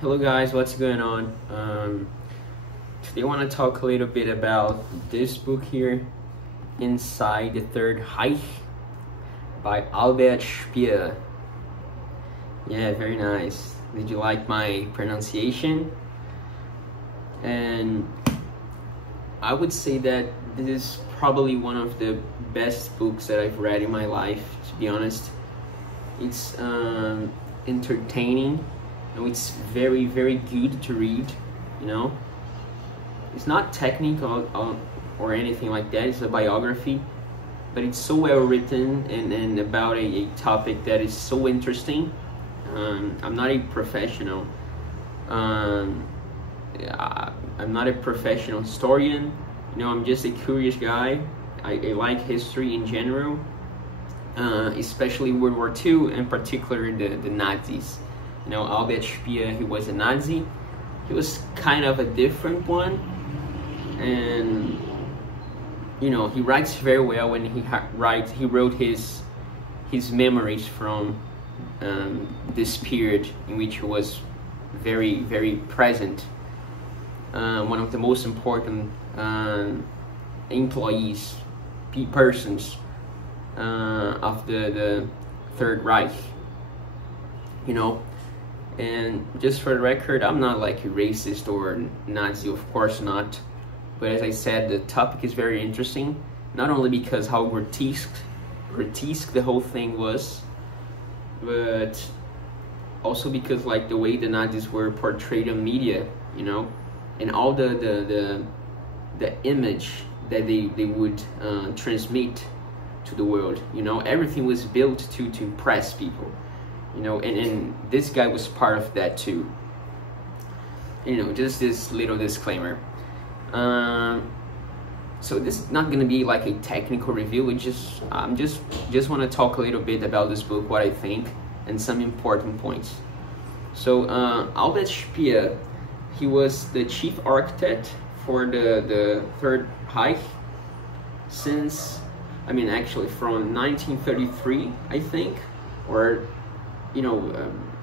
Hello guys, what's going on? Today I want to talk a little bit about this book here, Inside the Third Reich by Albert Speer. Yeah, very nice. Did you like my pronunciation? And I would say that this is probably one of the best books that I've read in my life, to be honest. It's entertaining. And it's very, very good to read, you know. It's not technical or anything like that. It's a biography, but it's so well written and about a topic that is so interesting. I'm not a professional. I'm not a professional historian. You know, I'm just a curious guy. I like history in general, especially World War II, and particularly the Nazis. You know, Albert Speer, he was a Nazi. He was kind of a different one, and you know, he writes very well when he wrote his memories from this period in which he was very, very present. One of the most important employees, persons of the Third Reich. You know. And just for the record, I'm not like a racist or Nazi, of course not. But as I said, the topic is very interesting. Not only because how grotesque the whole thing was, but also because like the way the Nazis were portrayed on media, you know, and all the image that they would transmit to the world. You know, everything was built to impress people. You know, and this guy was part of that too. You know, just this little disclaimer. So this is not gonna be like a technical review. It just want to talk a little bit about this book, what I think, and some important points. So Albert Speer, he was the chief architect for the Third Reich since, I mean, actually from 1933, I think, or you know,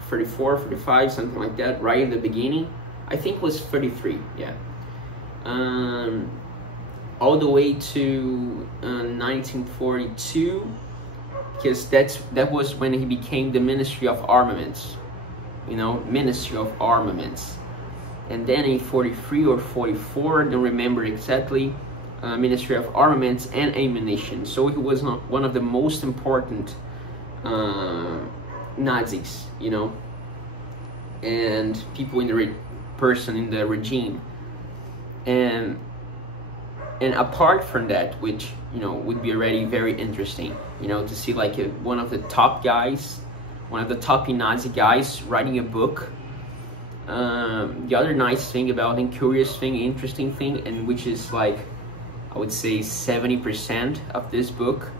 34, 45, something like that, right in the beginning. I think it was 33, yeah. All the way to 1942, because that was when he became the Ministry of Armaments, you know, Ministry of Armaments. And then in 43 or 44, don't remember exactly, Ministry of Armaments and Ammunition. So he was one of the most important Nazis, you know, and people in the person in the regime, and apart from that, which you know would be already very interesting, you know, to see like one of the top guys, one of the top Nazi guys writing a book. The other nice thing about him, curious thing, interesting thing, and which is like I would say 70% of this book,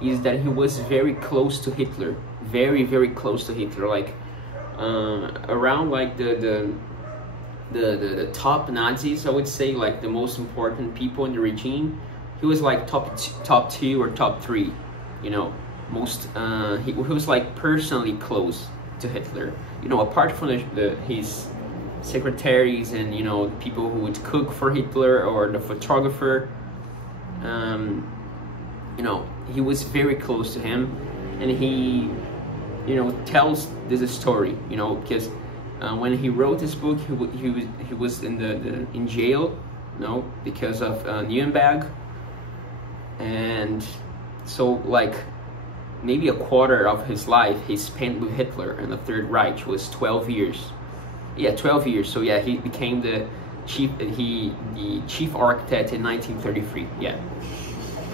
is that he was very close to Hitler. Very, very close to Hitler, like around like the top Nazis, I would say, like the most important people in the regime. He was like top two or top three, you know, most. He was like personally close to Hitler. You know, apart from his secretaries and you know people who would cook for Hitler or the photographer. You know, he was very close to him, and he, you know, tells this story, you know, because when he wrote this book, he was in jail, you know, because of Nuremberg, and so like maybe a quarter of his life he spent with Hitler, and the Third Reich was 12 years. Yeah, 12 years. So yeah, he became the chief architect in 1933. Yeah,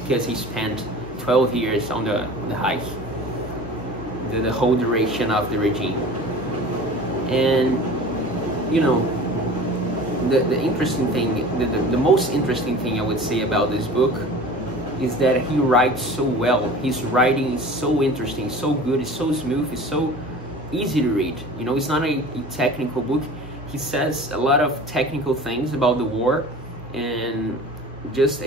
because he spent 12 years on the Reich. The whole duration of the regime. And you know, the interesting thing, the most interesting thing I would say about this book is that he writes so well. His writing is so interesting, so good, it's so smooth, it's so easy to read. You know, it's not a technical book. He says a lot of technical things about the war, and just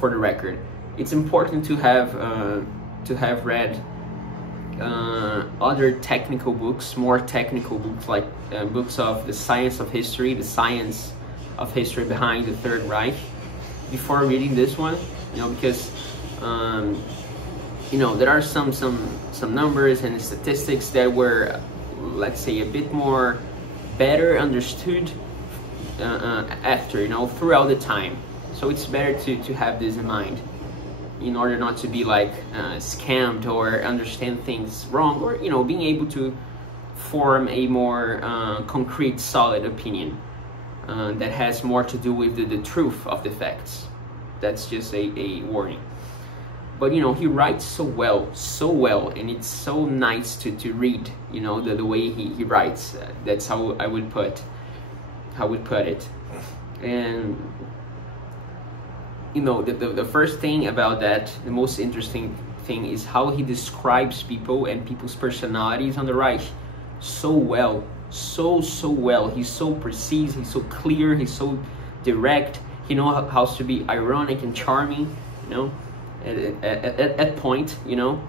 for the record, it's important to have read other technical books, more technical books, like books of the science of history, the science of history behind the Third Reich, before reading this one, you know, because you know, there are some numbers and statistics that were, let's say, a bit more better understood after, you know, throughout the time. So it's better to have this in mind, in order not to be like scammed or understand things wrong, or, you know, being able to form a more concrete, solid opinion that has more to do with the truth of the facts. That's just a warning. But, you know, he writes so well, and it's so nice to read, you know, the way he writes. That's how I would put it. And, you know, the first thing about that, the most interesting thing, is how he describes people and people's personalities on the Reich so well, so well. He's so precise, he's so clear, he's so direct. He knows how to be ironic and charming, you know, at point, you know.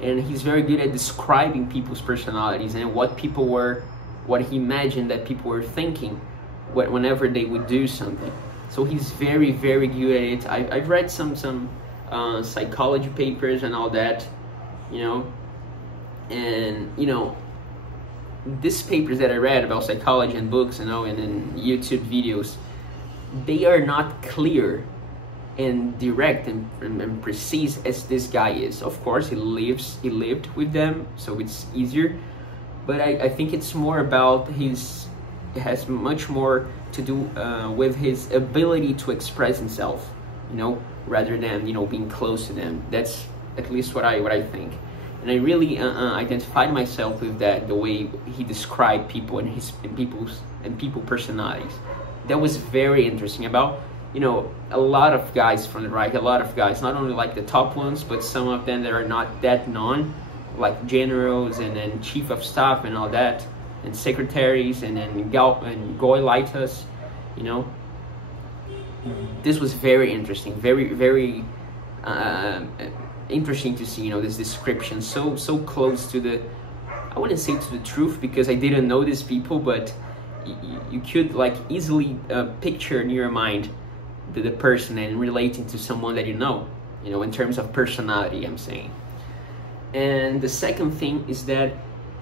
And he's very good at describing people's personalities and what people were, what he imagined that people were thinking whenever they would do something. So he's very good at it. I've read some psychology papers and all that, you know, and, you know, these papers that I read about psychology and books, you know, and then YouTube videos, they are not clear and direct and precise as this guy is. Of course, he lived with them, so it's easier. But I think it's more about it has much more to do with his ability to express himself, you know, rather than, you know, being close to them. That's at least what I think. And I really identified myself with that, the way he described people and people personalities. That was very interesting. About, you know, a lot of guys from the Reich, a lot of guys, not only like the top ones, but some of them that are not that known, like generals and chief of staff and all that, and secretaries and Gauleiters, you know. This was very interesting, very interesting to see, you know, this description so close to the, I wouldn't say to the truth, because I didn't know these people, but you could like easily picture in your mind the person and relating to someone that you know, in terms of personality, I'm saying. And the second thing is that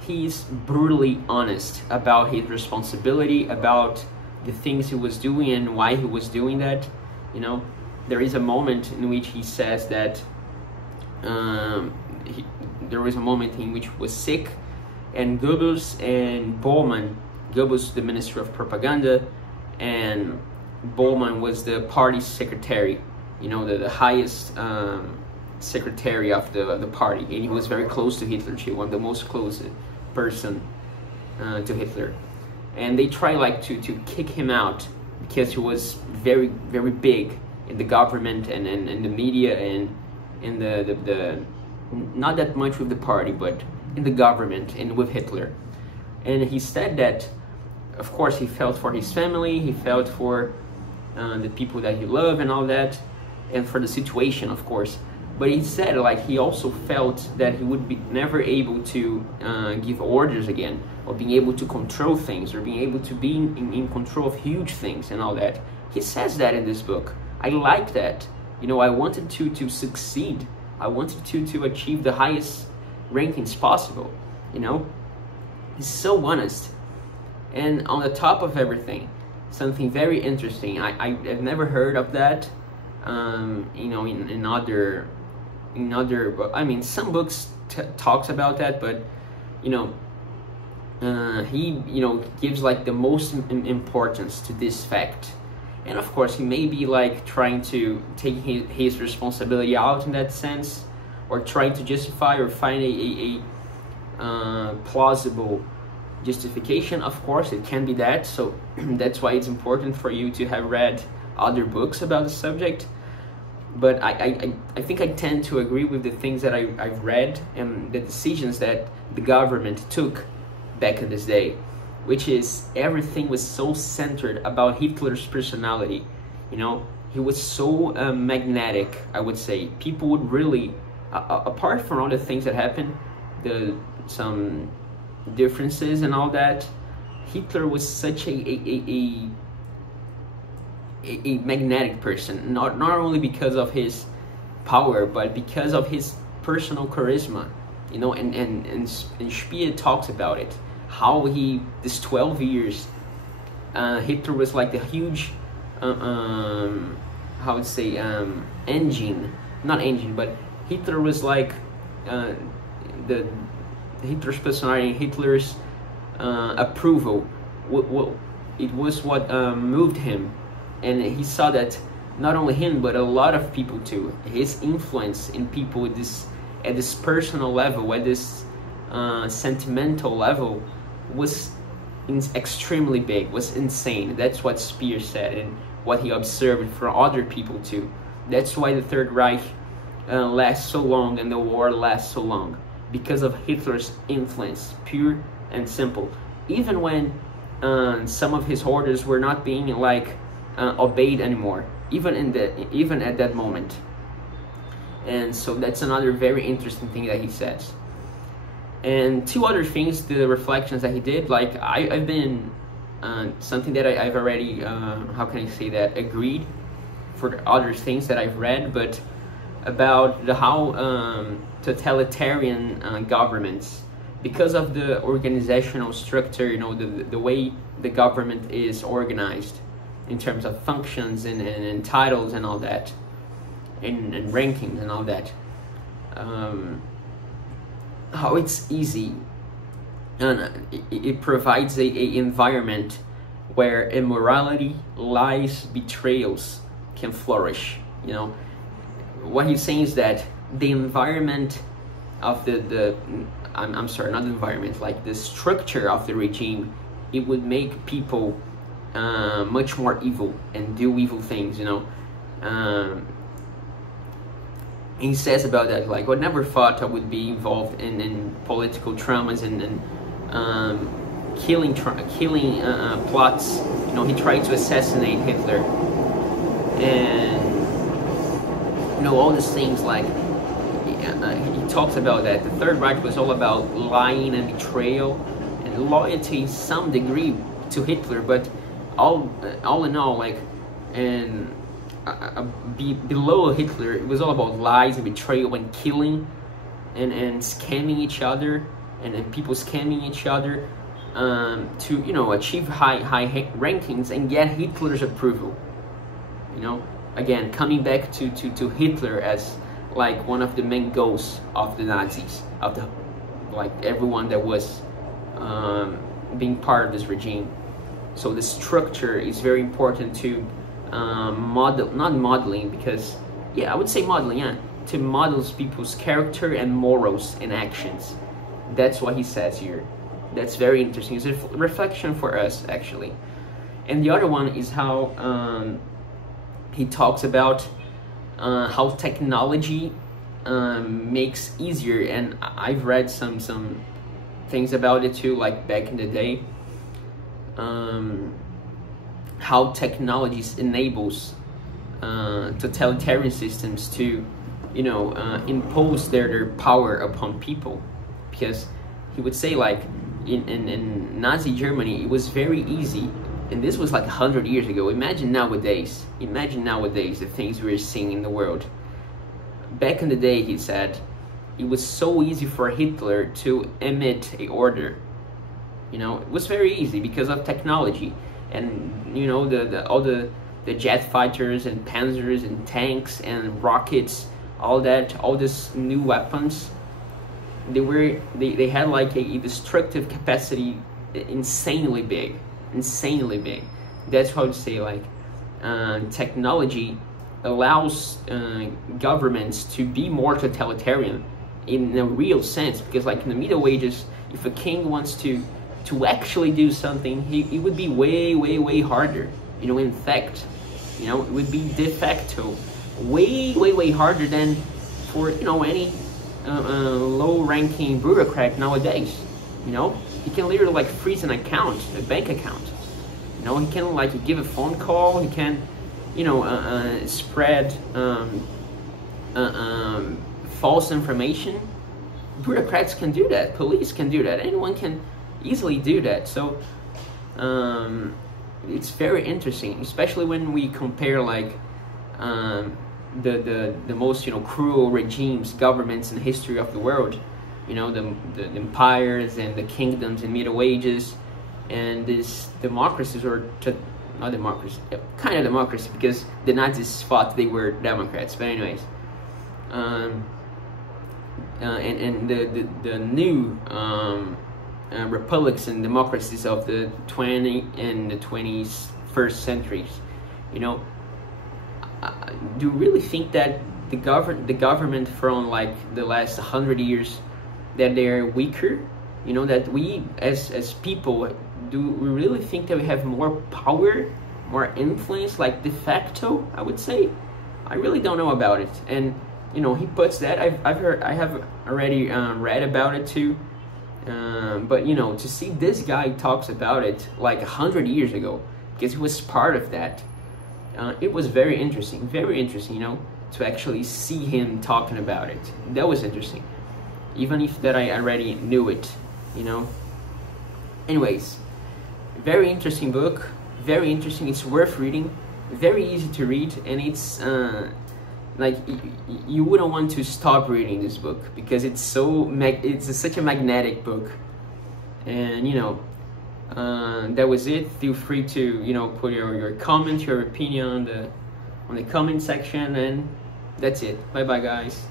he's brutally honest about his responsibility, about the things he was doing and why he was doing that. There is a moment in which he says that there was a moment in which he was sick, and Goebbels and Bormann, Goebbels the Minister of Propaganda, and Bormann was the party secretary, the highest secretary of the party, and he was very close to Hitler too, one of the most close person to Hitler. And they try to kick him out because he was very, very big in the government and in the media and in the not that much with the party, but in the government and with Hitler. And he said that, of course, he felt for his family, he felt for the people that he loved and all that, and for the situation, of course. But he said, he also felt that he would be never able to give orders again, or being able to control things, or being able to be in control of huge things and all that. He says that in this book. I like that. I wanted to succeed. I wanted to achieve the highest rankings possible. He's so honest. And on the top of everything, something very interesting. I've never heard of that. In other, I mean, some books talks about that, but he gives the most importance to this fact. And of course, he may be trying to take his responsibility out in that sense, or trying to justify or find a plausible justification. Of course, it can be that. So that's why it's important for you to have read other books about the subject. But I think I tend to agree with the things that I've read and the decisions that the government took back in this day, which is everything was so centered about Hitler's personality. He was so magnetic, I would say. People would really, apart from all the things that happened, some differences and all that, Hitler was such a magnetic person, not only because of his power, but because of his personal charisma, you know. And Speer talks about it, how this 12 years, Hitler was like the huge, how would say, not engine, but Hitler was like Hitler's personality, Hitler's approval. It was what moved him, and he saw that not only him but a lot of people too. His influence in people at this personal level, at this sentimental level, was extremely big, was insane. That's what Speer said, and what he observed from other people too. That's why the Third Reich lasts so long and the war lasts so long, because of Hitler's influence, pure and simple. Even when some of his orders were not being like obeyed anymore, even at that moment. And so that's another very interesting thing that he says. And two other things, the reflections that he did, like I've been something that I've already how can I say that, agreed for other things that I've read, but about how totalitarian governments, because of the organizational structure, you know, the way the government is organized in terms of functions and titles and all that, and rankings and all that, how it's easy, and it provides a environment where immorality, lies, betrayals can flourish. You know, what he's saying is that the environment of I'm sorry, not the environment, like the structure of the regime, it would make people much more evil and do evil things, you know. He says about that, like, I never thought I would be involved in political traumas and killing plots. You know, he tried to assassinate Hitler, and you know, all these things. Like, he talks about that the Third Reich was all about lying and betrayal and loyalty, some degree, to Hitler, but all in all, like, and below Hitler, it was all about lies and betrayal and killing and scamming each other, and people scamming each other to, you know, achieve high rankings and get Hitler's approval. You know, again, coming back to Hitler as like one of the main goals of the Nazis, of the, like, everyone that was being part of this regime. So the structure is very important to not modeling, because, yeah, I would say modeling, yeah, to model people's character and morals and actions. That's what he says here. That's very interesting. It's a reflection for us, actually. And the other one is how he talks about how technology makes easier, and I've read some things about it too, like back in the day, how technology enables totalitarian systems to, you know, impose their power upon people. Because he would say, like, in Nazi Germany, it was very easy, and this was like 100 years ago. Imagine nowadays the things we're seeing in the world. Back in the day, he said, it was so easy for Hitler to emit an order. You know, it was very easy because of technology. And, you know, all the jet fighters and panzers and tanks and rockets, all these new weapons, they had like a destructive capacity insanely big. That's how to say, like, technology allows governments to be more totalitarian in a real sense, because, like, in the Middle Ages, if a king wants to actually do something, it would be way harder. You know, in fact, you know, it would be de facto way harder than for, you know, any low-ranking bureaucrat nowadays. You know, he can literally, like, freeze an account, a bank account. You know, he can, like, give a phone call. He can, you know, spread false information bureaucrats can do that, police can do that, anyone can easily do that. So it's very interesting, especially when we compare like the most, you know, cruel regimes, governments in the history of the world, you know, the empires and the kingdoms in Middle Ages, and these democracies, or not democracy, yeah, kind of democracy, because the Nazis thought they were Democrats, but anyways, and the new republics and democracies of the 20th and the 21st centuries, you know, do you really think that the government from like the last 100 years, that they're weaker? You know, that we as people, do we really think that we have more power, more influence, like de facto, I would say? I really don't know about it. And you know, he puts that, I have already read about it too, but you know, to see this guy talks about it like 100 years ago, because he was part of that, it was very interesting, you know, to actually see him talking about it. That was interesting, even if that I already knew it, you know. Anyways, very interesting book, very interesting. It's worth reading, very easy to read, and it's like you wouldn't want to stop reading this book, because it's such a magnetic book. And you know, that was it. Feel free to, you know, put your comment, your opinion on the comment section, and that's it. Bye bye, guys.